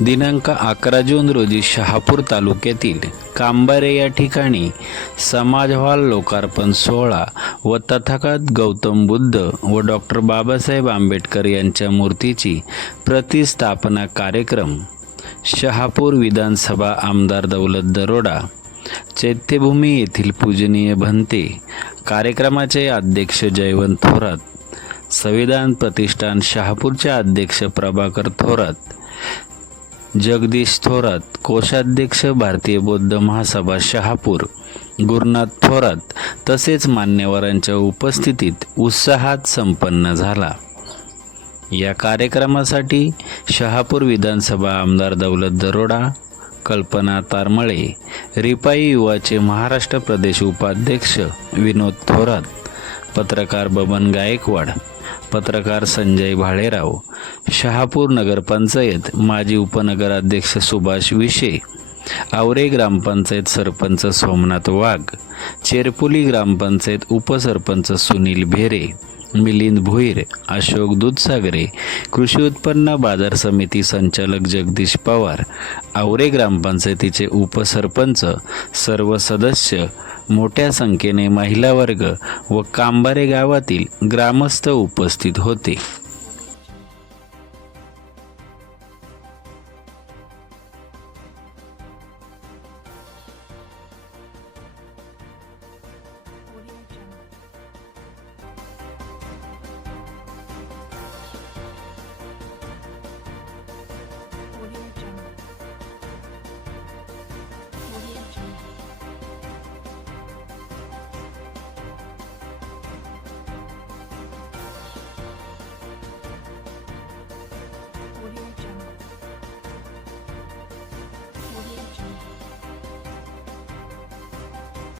दिनांक अकरा जून रोजी शहापूर तालुक्यातील कांबारे या ठिकाणी समाज हॉल लोकार्पण सोहळा व तथागत गौतम बुद्ध व डॉक्टर बाबासाहेब आंबेडकर यांच्या मूर्तीची प्रतिस्थापना कार्यक्रम शहापूर विधानसभा आमदार दौलत दरोडा चैत्यभूमी येथील पूजनीय भंते कार्यक्रमाचे अध्यक्ष जयवंत थोरात संविधान प्रतिष्ठान शहापूरचे अध्यक्ष प्रभाकर थोरात जगदीश थोरात कोषाध्यक्ष भारतीय बौद्ध महासभा शहापूर. गुरुनाथ थोरात तसेच मान्यवरांच्या उपस्थितीत उत्साहात संपन्न झाला. या कार्यक्रमासाठी शहापूर विधानसभा आमदार दौलत दरोडा कल्पना तारमळे रिपाई युवाचे महाराष्ट्र प्रदेश उपाध्यक्ष विनोद थोरात. पत्रकार बबन गायकवाड पत्रकार संजय भाळेराव शहापूर नगरपंचायत माजी उपनगराध्यक्ष सुभाष विशे आवरे ग्रामपंचायत सरपंच सोमनाथ वाघ चेरपुली ग्रामपंचायत उपसरपंच सुनील भेरे मिलिंद भुईर अशोक दूधसागरे कृषी उत्पन्न बाजार समिती संचालक जगदीश पवार आवरे ग्रामपंचायतीचे उपसरपंच सर्व सदस्य मोठ्या संख्येने महिला वर्ग व कांबारे गावातील ग्रामस्थ उपस्थित होते.